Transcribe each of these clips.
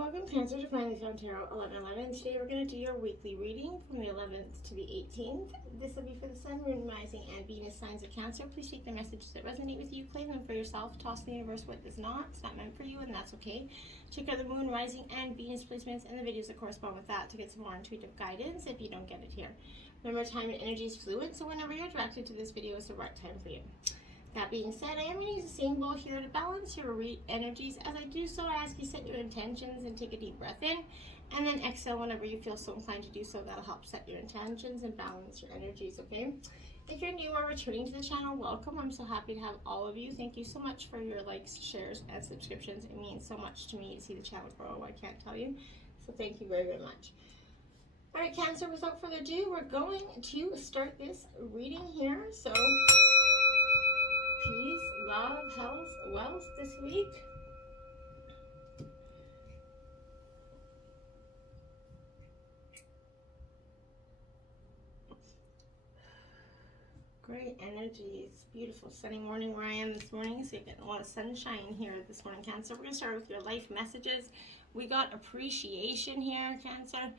Welcome, Cancer, to Finally Found Tarot 1111. Today we're going to do your weekly reading from the 11th to the 18th. This will be for the Sun, Moon, Rising, and Venus signs of Cancer. Please take the messages that resonate with you, claim them for yourself, toss the universe what does not. It's not meant for you, and that's okay. Check out the Moon, Rising, and Venus placements and the videos that correspond with that to get some more intuitive guidance if you don't get it here. Remember, time and energy is fluid, so whenever you're directed to this video is the right time for you. That being said, I am going to use the same bowl here to balance your energies. As I do so, I ask you set your intentions and take a deep breath in, and then exhale whenever you feel so inclined to do so. That'll help set your intentions and balance your energies, okay? If you're new or returning to the channel, welcome. I'm so happy to have all of you. Thank you so much for your likes, shares, and subscriptions. It means so much to me to see the channel grow. I can't tell you. So thank you very, very much. All right, Cancer, without further ado, we're going to start this reading here. So peace, love, health, wealth this week. Great energies. Beautiful sunny morning where I am this morning. So you're getting a lot of sunshine here this morning, Cancer. We're going to start with your life messages. We got appreciation here, Cancer.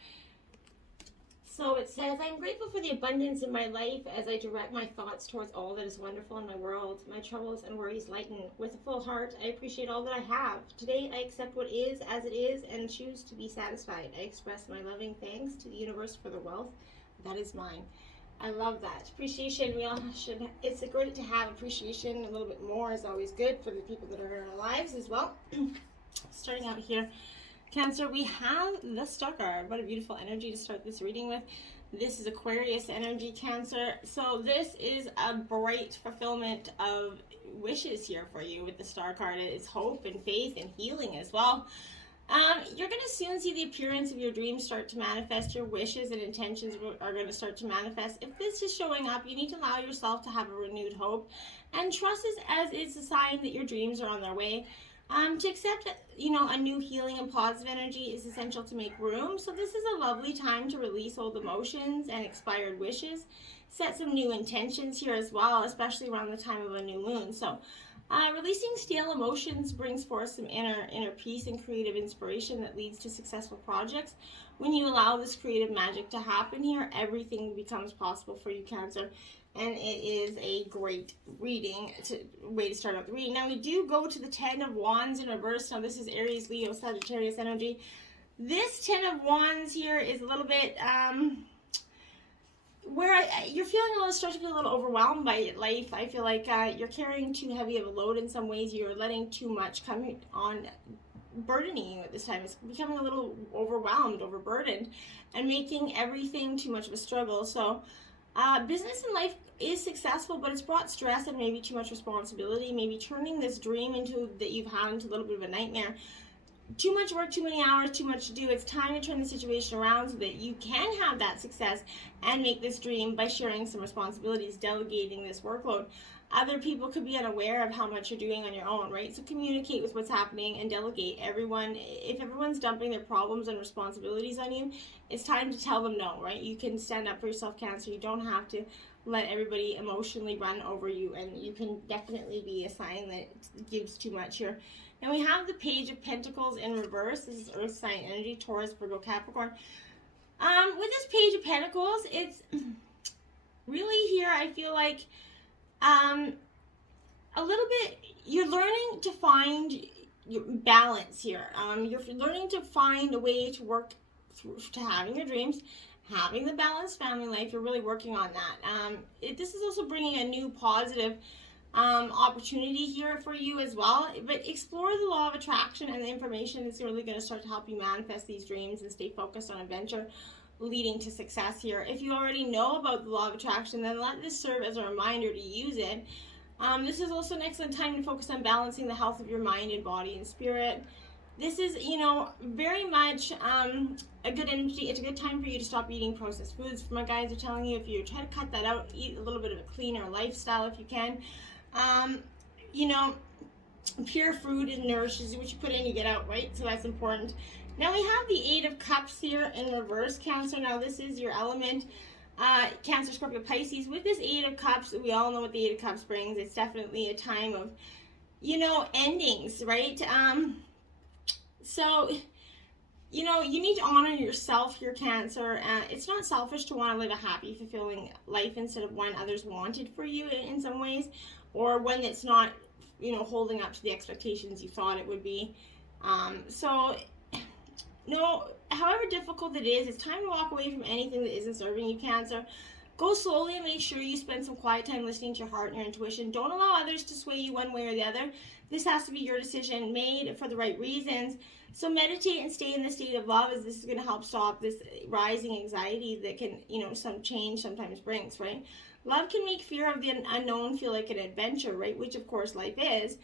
So it says, I am grateful for the abundance in my life as I direct my thoughts towards all that is wonderful in my world. My troubles and worries lighten. With a full heart, I appreciate all that I have. Today, I accept what is as it is and choose to be satisfied. I express my loving thanks to the universe for the wealth that is mine. I love that. Appreciation, we all should, it's great to have appreciation. A little bit more is always good for the people that are in our lives as well. Starting out here, Cancer, we have the Star card. What a beautiful energy to start this reading with. This is Aquarius energy, Cancer. So this is a bright fulfillment of wishes here for you with the Star card. It's hope and faith and healing as well. You're going to soon see the appearance of your dreams start to manifest. Your wishes and intentions are going to start to manifest. If this is showing up, you need to allow yourself to have a renewed hope. And trust is as it's a sign that your dreams are on their way. To accept, a new healing and positive energy is essential to make room. So this is a lovely time to release old emotions and expired wishes. Set some new intentions here as well, especially around the time of a new moon. So releasing stale emotions brings forth some inner peace and creative inspiration that leads to successful projects. When you allow this creative magic to happen here, everything becomes possible for you, Cancer. And it is a great way to start out the reading. Now we do go to the 10 of Wands in reverse. Now this is Aries, Leo, Sagittarius energy. This 10 of Wands here is a little bit where you're feeling starting to feel a little overwhelmed by life. I feel like you're carrying too heavy of a load in some ways. You're letting too much come on, burdening you at this time. It's becoming a little overwhelmed, overburdened, and making everything too much of a struggle. So business and life is successful, but it's brought stress and maybe too much responsibility, maybe turning this dream that you've had into a little bit of a nightmare. Too much work, too many hours, too much to do. It's time to turn the situation around so that you can have that success and make this dream by sharing some responsibilities, delegating this workload. Other people could be unaware of how much you're doing on your own, right? So communicate with what's happening and delegate. If everyone's dumping their problems and responsibilities on you, it's time to tell them no, right? You can stand up for yourself, Cancer. You don't have to let everybody emotionally run over you, and you can definitely be a sign that gives too much here. Now we have the Page of Pentacles in reverse. This is Earth sign energy, Taurus, Virgo, Capricorn. With this Page of Pentacles, it's really here, I feel like a little bit, you're learning to find your balance here. You're learning to find a way to work through to having your dreams, having the balanced family life. You're really working on that. This is also bringing a new positive opportunity here for you as well. But explore the law of attraction and the information that's really going to start to help you manifest these dreams and stay focused on adventure leading to success here. If you already know about the law of attraction, then let this serve as a reminder to use it. This is also an excellent time to focus on balancing the health of your mind and body and spirit. This is, very much a good energy. It's a good time for you to stop eating processed foods. My guides are telling you, if you try to cut that out, eat a little bit of a cleaner lifestyle if you can. Pure food nourishes you. What you put in, you get out, right? So that's important. Now we have the 8 of Cups here in reverse, Cancer. Now this is your element, Cancer, Scorpio, Pisces. With this 8 of Cups, we all know what the 8 of Cups brings. It's definitely a time of, endings, right? So you know, you need to honor yourself here, Cancer. It's not selfish to want to live a happy, fulfilling life instead of one others wanted for you in some ways, or one that's not, you know, holding up to the expectations you thought it would be. So, no, however difficult it is, it's time to walk away from anything that isn't serving you, Cancer. Go slowly and make sure you spend some quiet time listening to your heart and your intuition. Don't allow others to sway you one way or the other. This has to be your decision made for the right reasons. So meditate and stay in the state of love, as this is going to help stop this rising anxiety that can, you know, some change sometimes brings, right? Love can make fear of the unknown feel like an adventure, right? Which, of course, life is.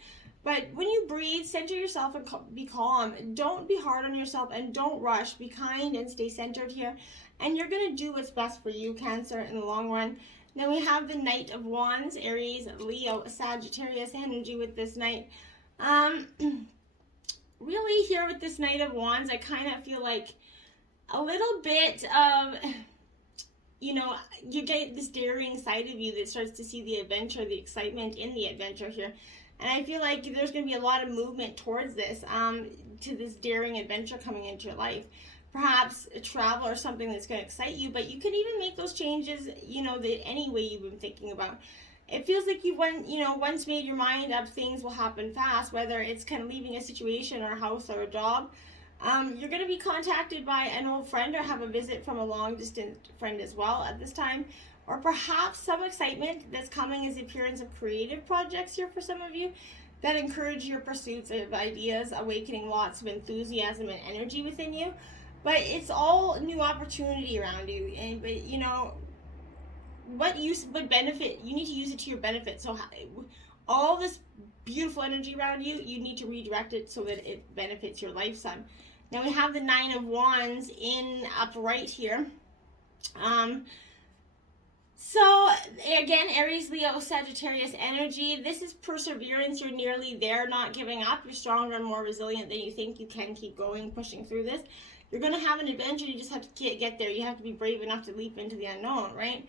But when you breathe, center yourself and be calm. Don't be hard on yourself and don't rush. Be kind and stay centered here. And you're going to do what's best for you, Cancer, in the long run. Then we have the Knight of Wands, Aries, Leo, Sagittarius energy with this Knight. Really here with this Knight of Wands, I kind of feel like a little bit of, you know, you get this daring side of you that starts to see the adventure, the excitement in the adventure here. And I feel like there's going to be a lot of movement towards this, to this daring adventure coming into your life. Perhaps a travel or something that's going to excite you, but you can even make those changes, you know, that any way you've been thinking about. It feels like you've once made your mind up, things will happen fast, whether it's kind of leaving a situation or a house or a job. You're going to be contacted by an old friend or have a visit from a long distant friend as well at this time. Or perhaps some excitement that's coming is the appearance of creative projects here for some of you that encourage your pursuits of ideas, awakening lots of enthusiasm and energy within you. But it's all new opportunity around you. But you know, what benefit, you need to use it to your benefit. So all this beautiful energy around you, you need to redirect it so that it benefits your life, son. Now we have the Nine of Wands in upright here. So again, Aries, Leo, Sagittarius energy. This is perseverance. You're nearly there, not giving up. You're stronger and more resilient than you think. You can keep going, pushing through this. You're going to have an adventure. You just have to get there. You have to be brave enough to leap into the unknown, right?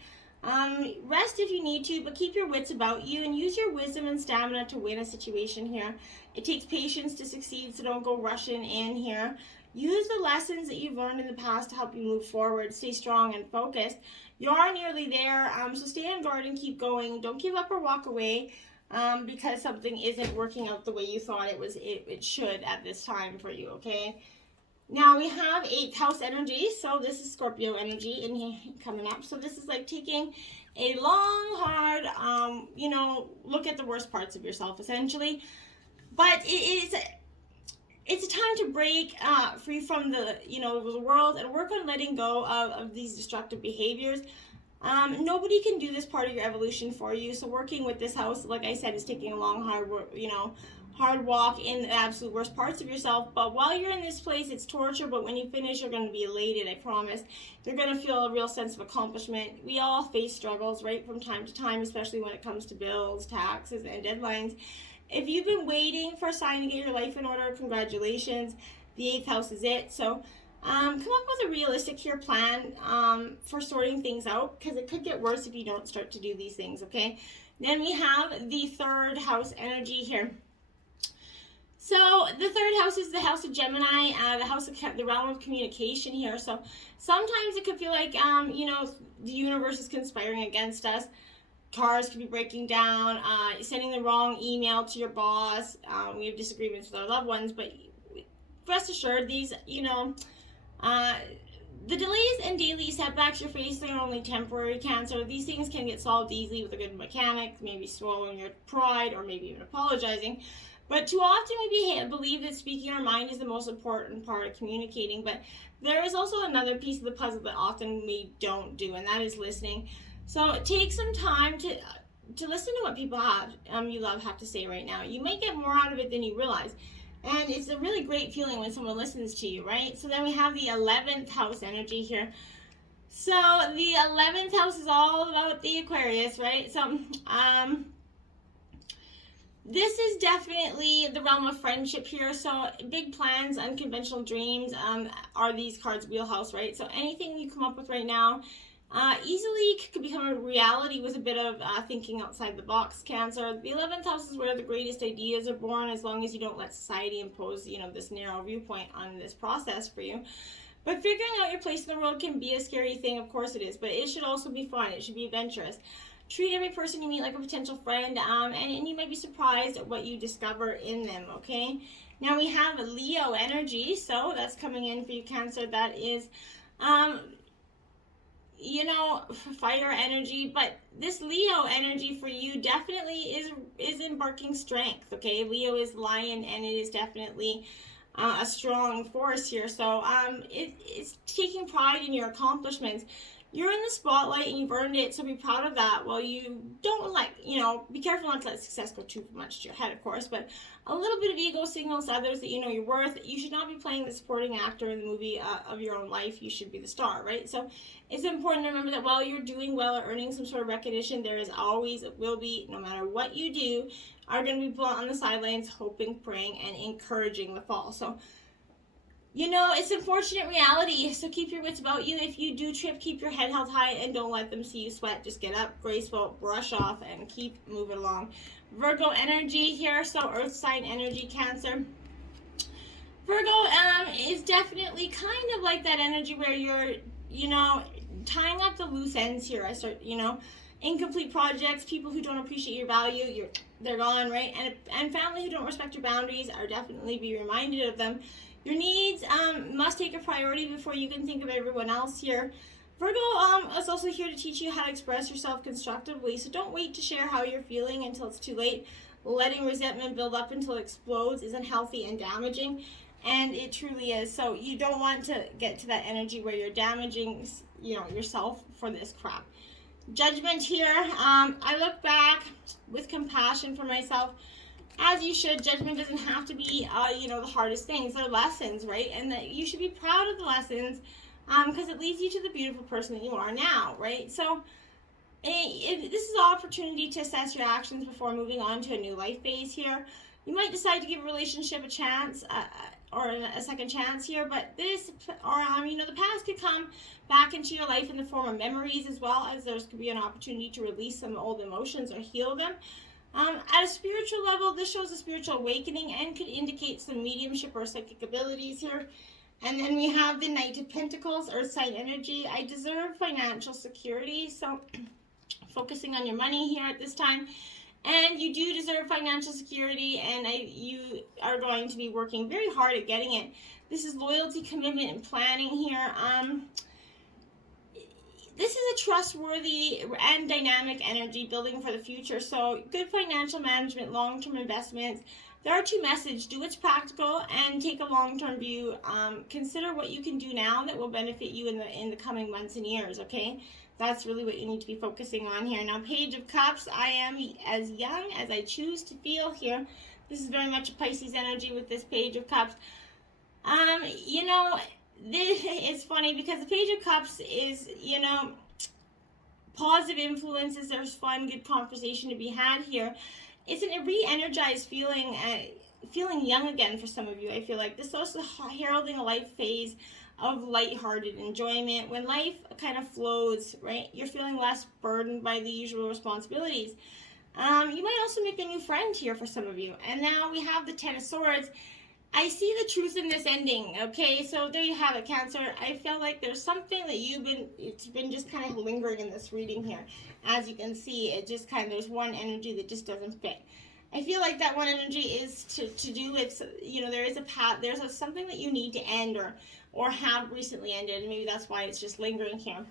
Rest if you need to, but keep your wits about you and use your wisdom and stamina to win a situation here. It takes patience to succeed, so don't go rushing in here. Use the lessons that you've learned in the past to help you move forward. Stay strong and focused. You are nearly there, so stay on guard and keep going. Don't give up or walk away because something isn't working out the way you thought it should at this time for you, okay? Now we have 8th house energy, so this is Scorpio energy in here coming up. So this is like taking a long, hard, look at the worst parts of yourself, essentially. But it's a time to break free from the world and work on letting go of these destructive behaviors. Nobody can do this part of your evolution for you. So working with this house, like I said, is taking a long, hard walk in the absolute worst parts of yourself. But while you're in this place, it's torture. But when you finish, you're going to be elated, I promise. You're going to feel a real sense of accomplishment. We all face struggles, right, from time to time, especially when it comes to bills, taxes, and deadlines. If you've been waiting for a sign to get your life in order, congratulations. The 8th house is it. So come up with a realistic plan for sorting things out, because it could get worse if you don't start to do these things, okay? Then we have the 3rd house energy here. So the 3rd house is the house of Gemini, the realm of communication here. So sometimes it could feel like, the universe is conspiring against us. Cars could be breaking down, sending the wrong email to your boss. We have disagreements with our loved ones, but rest assured, these, the delays and daily setbacks you're facing are only temporary, Cancer. These things can get solved easily with a good mechanic, maybe swallowing your pride or maybe even apologizing. But too often we believe that speaking our mind is the most important part of communicating. But there is also another piece of the puzzle that often we don't do, and that is listening. So take some time to listen to what people you love have to say right now. You might get more out of it than you realize. And it's a really great feeling when someone listens to you, right? So then we have the 11th house energy here. So the 11th house is all about the Aquarius, right? So this is definitely the realm of friendship here. So big plans, unconventional dreams are these cards' wheelhouse, right? So anything you come up with right now easily could become a reality with a bit of thinking outside the box, Cancer. The 11th house is where the greatest ideas are born, as long as you don't let society impose, this narrow viewpoint on this process for you. But figuring out your place in the world can be a scary thing, of course it is, but it should also be fun. It should be adventurous. Treat every person you meet like a potential friend, and you might be surprised at what you discover in them, okay? Now we have Leo energy, so that's coming in for you, Cancer. That is, fire energy, but this Leo energy for you definitely is embarking strength, okay? Leo is lion, and it is definitely a strong force here. So it's taking pride in your accomplishments. You're in the spotlight and you've earned it, so be proud of that. Well, you don't be careful not to let success go too much to your head, of course, but a little bit of ego signals to others that you know your worth. You should not be playing the supporting actor in the movie of your own life. You should be the star, right? So it's important to remember that while you're doing well or earning some sort of recognition, there is always, will be, no matter what you do, are going to be people on the sidelines hoping, praying, and encouraging the fall. So it's unfortunate reality, so keep your wits about you. If you do trip, keep your head held high and don't let them see you sweat. Just get up, graceful, brush off, and keep moving along. Virgo energy here, so earth sign energy, Cancer. Virgo is definitely kind of like that energy where you're, tying up the loose ends here. I start, incomplete projects, people who don't appreciate your value, they're gone, right? And family who don't respect your boundaries are definitely be reminded of them. Your needs must take a priority before you can think of everyone else here. Virgo is also here to teach you how to express yourself constructively, so don't wait to share how you're feeling until it's too late. Letting resentment build up until it explodes is unhealthy and damaging, and it truly is. So you don't want to get to that energy where you're damaging, yourself for this crap. Judgment here. I look back with compassion for myself. As you should. Judgment doesn't have to be, the hardest things. They're lessons, right? And that you should be proud of the lessons because it leads you to the beautiful person that you are now, right? So this is an opportunity to assess your actions before moving on to a new life phase here. You might decide to give a relationship a chance or a second chance here, but the past could come back into your life in the form of memories, as well as there's could be an opportunity to release some old emotions or heal them. At a spiritual level, this shows a spiritual awakening and could indicate some mediumship or psychic abilities here. And then we have the Knight of Pentacles, earth sign energy. I deserve financial security, so focusing on your money here at this time. And you do deserve financial security, and you are going to be working very hard at getting it. This is loyalty, commitment, and planning here. This is a trustworthy and dynamic energy building for the future. So good financial management, long-term investments. There are two messages. Do what's practical and take a long-term view. Consider what you can do now that will benefit you in the coming months and years, okay? That's really what you need to be focusing on here. Now, Page of Cups. I am as young as I choose to feel here. This is very much a Pisces energy with this Page of Cups. This is funny because the Page of Cups is, positive influences. There's fun, good conversation to be had here. It's a re-energized feeling, feeling young again for some of you. I feel like this is also heralding a life phase of lighthearted enjoyment. When life kind of flows, right, you're feeling less burdened by the usual responsibilities. You might also make a new friend here for some of you. And now we have the Ten of Swords. I see the truth in this ending, okay? So there you have it, Cancer. I feel like there's something that it's been just kind of lingering in this reading here. As you can see, it just there's one energy that just doesn't fit. I feel like that one energy is to do with, there is a path, there's something that you need to end or have recently ended, and maybe that's why it's just lingering here.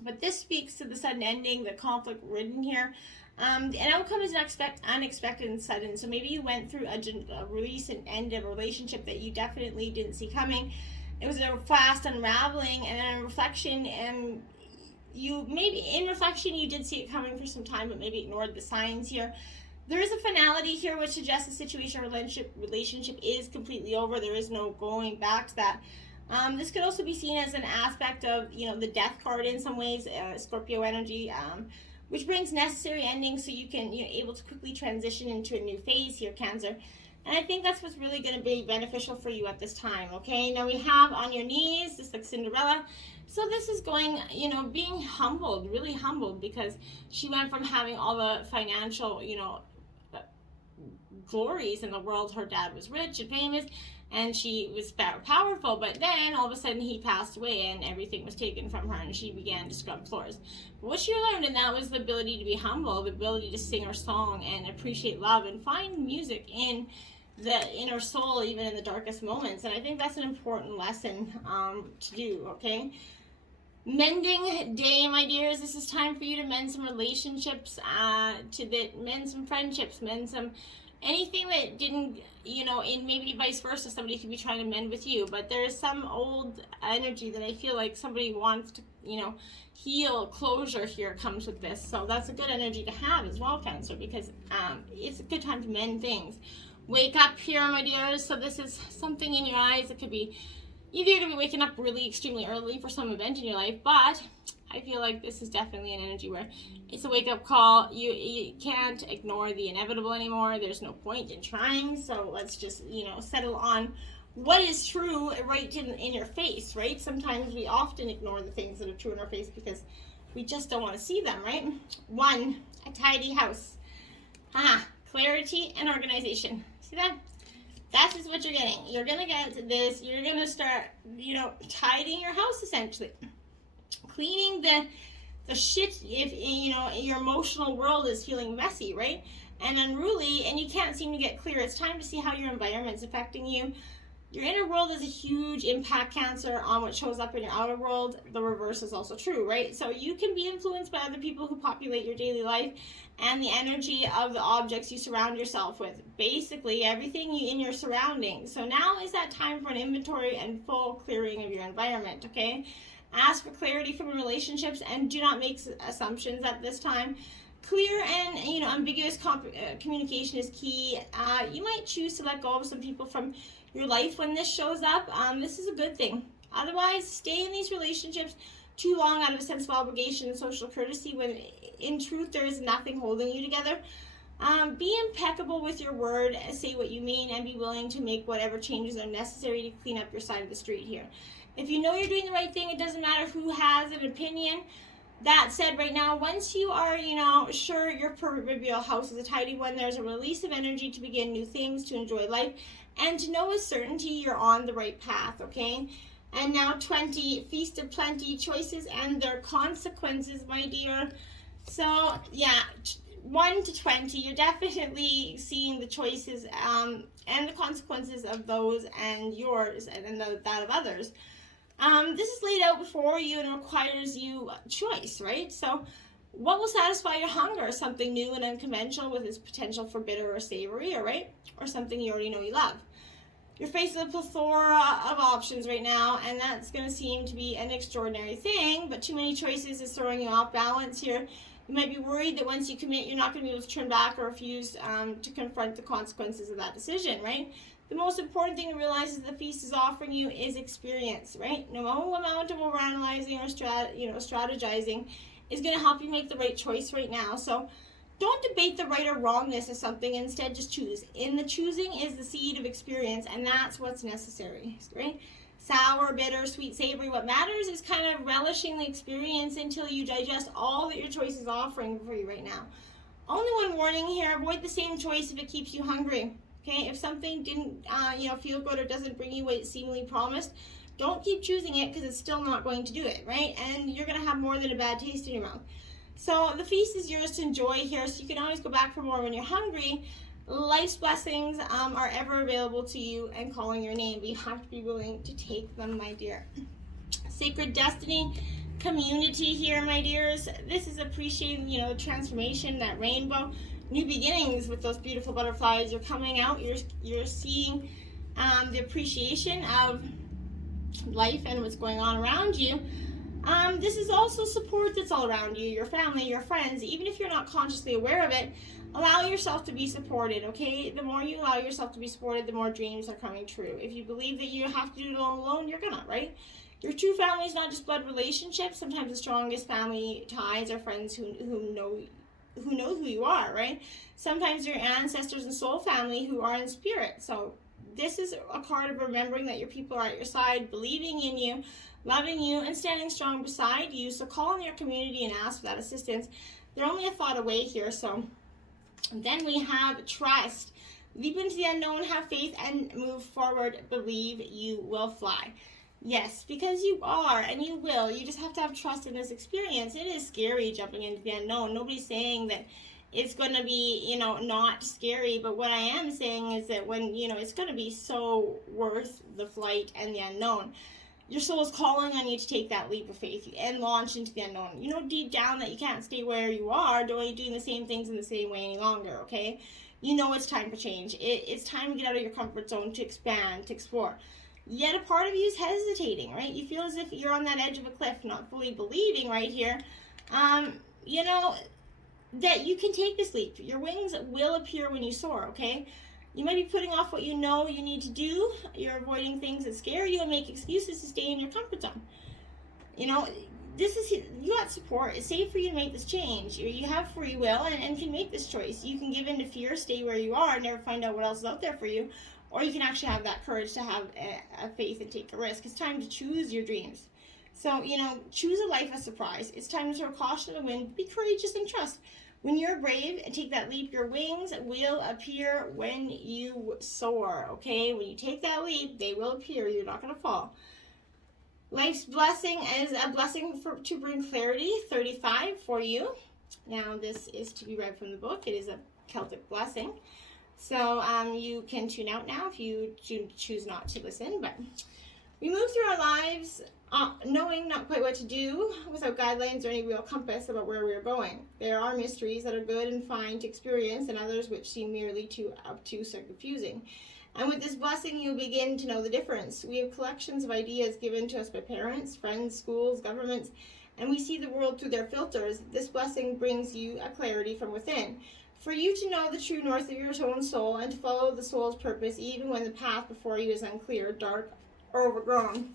But this speaks to the sudden ending, the conflict ridden here. The outcome is unexpected and sudden. So maybe you went through a recent end of a relationship that you definitely didn't see coming. It was a fast unraveling, and then reflection, and you did see it coming for some time, but maybe ignored the signs here. There is a finality here, which suggests the situation or relationship is completely over. There is no going back to that. This could also be seen as an aspect of, the death card in some ways, Scorpio energy, which brings necessary endings so you can, able to quickly transition into a new phase here, Cancer. And I think that's what's really going to be beneficial for you at this time, okay? Now we have on your knees, just like Cinderella. So this is going, you know, being humbled, really humbled, because she went from having all the financial, you know, glories in the world. Her dad was rich and famous, and she was powerful, but then all of a sudden he passed away and everything was taken from her, and she began to scrub floors. But what she learned, and that was the ability to be humble, the ability to sing her song and appreciate love and find music in the inner soul, even in the darkest moments. And I think that's an important lesson to do, okay? Mending day, my dears. This is time for you to mend some relationships, mend some friendships, mend some anything that didn't, you know, and maybe vice versa, somebody could be trying to mend with you, but there is some old energy that I feel like somebody wants to, you know, heal. Closure here comes with this, so that's a good energy to have as well, Cancer, because it's a good time to mend things. Wake up here, my dears. So this is something in your eyes. It could be either you're going to be waking up really extremely early for some event in your life, but I feel like this is definitely an energy where it's a wake-up call. You can't ignore the inevitable anymore. There's no point in trying, so let's just, you know, settle on what is true right in your face, right? Sometimes we often ignore the things that are true in our face because we just don't want to see them, right? 1, a tidy house. Clarity and organization. See that? That is what you're getting. You're going to get this. You're going to start, you know, tidying your house, essentially. Cleaning the shit if, you know, your emotional world is feeling messy, right? And unruly, and you can't seem to get clear. It's time to see how your environment's affecting you. Your inner world is a huge impact, Cancer, on what shows up in your outer world. The reverse is also true, right? So you can be influenced by other people who populate your daily life and the energy of the objects you surround yourself with. Basically, everything in your surroundings. So now is that time for an inventory and full clearing of your environment, okay? Ask for clarity from relationships and do not make assumptions at this time. Clear and, you know, ambiguous communication is key. You might choose to let go of some people from your life when this shows up. This is a good thing. Otherwise, stay in these relationships too long out of a sense of obligation and social courtesy when in truth there is nothing holding you together. Be impeccable with your word, say what you mean, and be willing to make whatever changes are necessary to clean up your side of the street here. If you know you're doing the right thing, it doesn't matter who has an opinion. That said, right now, once you are, you know, sure your proverbial house is a tidy one, there's a release of energy to begin new things, to enjoy life, and to know with certainty you're on the right path, okay? And now 20, Feast of Plenty, choices and their consequences, my dear. So, yeah, 1 to 20, you're definitely seeing the choices and the consequences of those and yours and that of others. This is laid out before you and requires you choice, right? So what will satisfy your hunger? Something new and unconventional with its potential for bitter or savory, all right? Or something you already know you love. You're faced with a plethora of options right now, and that's going to seem to be an extraordinary thing, but too many choices is throwing you off balance here. You might be worried that once you commit, you're not going to be able to turn back or refuse to confront the consequences of that decision, right? The most important thing to realize is the feast is offering you is experience, right? No amount of overanalyzing or strategizing is going to help you make the right choice right now. So don't debate the right or wrongness of something. Instead, just choose. In the choosing is the seed of experience, and that's what's necessary, right? Sour, bitter, sweet, savory. What matters is kind of relishing the experience until you digest all that your choice is offering for you right now. Only one warning here: avoid the same choice if it keeps you hungry. Okay, if something didn't, feel good or doesn't bring you what it seemingly promised, don't keep choosing it because it's still not going to do it, right? And you're going to have more than a bad taste in your mouth. So the feast is yours to enjoy here, so you can always go back for more when you're hungry. Life's blessings are ever available to you and calling your name, but you have to be willing to take them, my dear. Sacred destiny, community here, my dears. This is appreciating, transformation, that rainbow. New beginnings with those beautiful butterflies. You're coming out, you're seeing the appreciation of life and what's going on around you. This is also support that's all around you, your family, your friends. Even if you're not consciously aware of it, allow yourself to be supported, okay? The more you allow yourself to be supported, the more dreams are coming true. If you believe that you have to do it all alone, you're gonna, right? Your true family is not just blood relationships. Sometimes the strongest family ties are friends who know who know who you are, right? Sometimes your ancestors and soul family who are in spirit. So this is a card of remembering that your people are at your side, believing in you, loving you, and standing strong beside you. So call on your community and ask for that assistance. They're only a thought away here. So then we have trust. Leap into the unknown, have faith, and move forward. Believe you will fly. Yes, because you are, and you will. You just have to have trust in this experience. It is scary jumping into the unknown. Nobody's saying that it's going to be, not scary. But what I am saying is that when, it's going to be so worth the flight and the unknown. Your soul is calling on you to take that leap of faith and launch into the unknown. You know deep down that you can't stay where you are doing the same things in the same way any longer, okay? You know it's time for change. It's time to get out of your comfort zone, to expand, to explore. Yet a part of you is hesitating, right? You feel as if you're on that edge of a cliff, not fully believing right here, that you can take this leap. Your wings will appear when you soar, okay? You might be putting off what you know you need to do. You're avoiding things that scare you and make excuses to stay in your comfort zone. You got support. It's safe for you to make this change. You have free will and can make this choice. You can give in to fear, stay where you are, and never find out what else is out there for you. Or you can actually have that courage to have a faith and take a risk. It's time to choose your dreams. So, choose a life of surprise. It's time to throw caution to the wind. Be courageous and trust. When you're brave and take that leap, your wings will appear when you soar, okay? When you take that leap, they will appear. You're not going to fall. Life's blessing is a blessing to bring clarity, 35 for you. Now, this is to be read from the book. It is a Celtic blessing. So you can tune out now if you choose not to listen. But we move through our lives knowing not quite what to do, without guidelines or any real compass about where we are going. There are mysteries that are good and fine to experience, and others which seem merely too obtuse or confusing. And with this blessing, you begin to know the difference. We have collections of ideas given to us by parents, friends, schools, governments, and we see the world through their filters. This blessing brings you a clarity from within. For you to know the true north of your own soul and to follow the soul's purpose, even when the path before you is unclear, dark, or overgrown.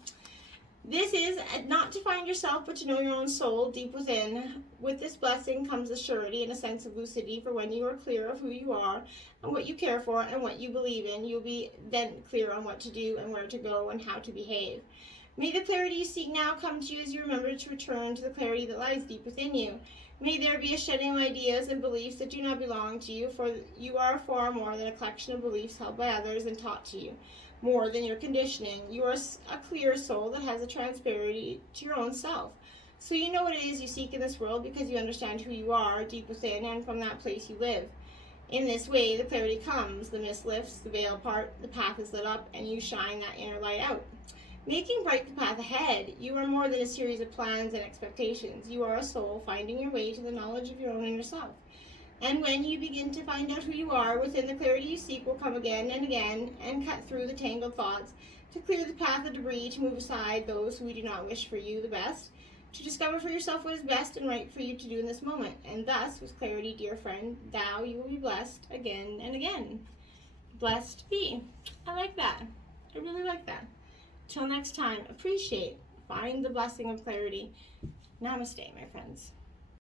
This is not to find yourself, but to know your own soul deep within. With this blessing comes a surety and a sense of lucidity, for when you are clear of who you are and what you care for and what you believe in, you'll be then clear on what to do and where to go and how to behave. May the clarity you seek now come to you as you remember to return to the clarity that lies deep within you. May there be a shedding of ideas and beliefs that do not belong to you, for you are far more than a collection of beliefs held by others and taught to you. More than your conditioning. You are a clear soul that has a transparency to your own self. So you know what it is you seek in this world because you understand who you are deep within, and from that place you live. In this way, the clarity comes, the mist lifts, the veil part, the path is lit up, and you shine that inner light out. Making bright the path ahead, you are more than a series of plans and expectations. You are a soul finding your way to the knowledge of your own inner self. And when you begin to find out who you are, within the clarity you seek will come again and again and cut through the tangled thoughts, to clear the path of debris, to move aside those who do not wish for you the best, to discover for yourself what is best and right for you to do in this moment. And thus, with clarity, dear friend, you will be blessed again and again. Blessed be. I like that. I really like that. Till next time, appreciate, find the blessing of clarity. Namaste, my friends.